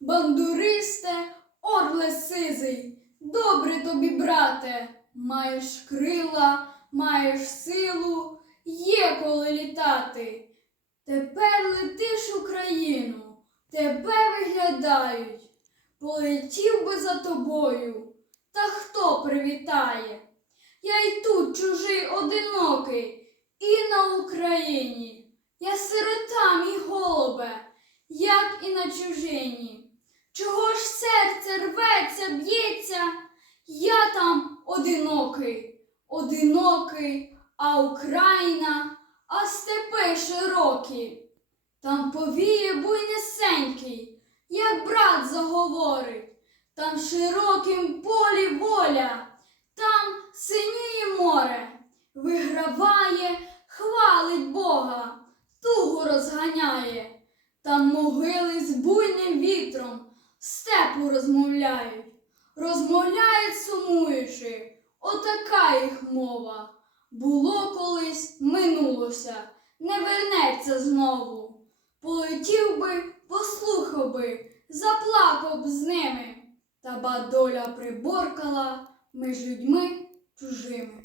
бандуристе, орле сизий, добре тобі, брате, маєш крила, маєш силу, є коли літати. Тепер летиш Україну, тебе виглядають, полетів би за тобою, та хто привітає? Я й тут чужий одинокий, і на Україні. Я сирота, мій голубе, як і на чужині. Рветься, б'ється? Я там одинокий, одинокий, а Україна, а степи широкі. Там повіє буйнесенький, як брат заговорить, там в широкім полі воля, там синіє море, виграває, хвалить Бога, тугу розганяє, там могили з степу розмовляють, розмовляють сумуючи, отака їх мова. Було колись, минулося, не вернеться знову. Полетів би, послухав би, заплакав б з ними, та ба доля приборкала між людьми чужими.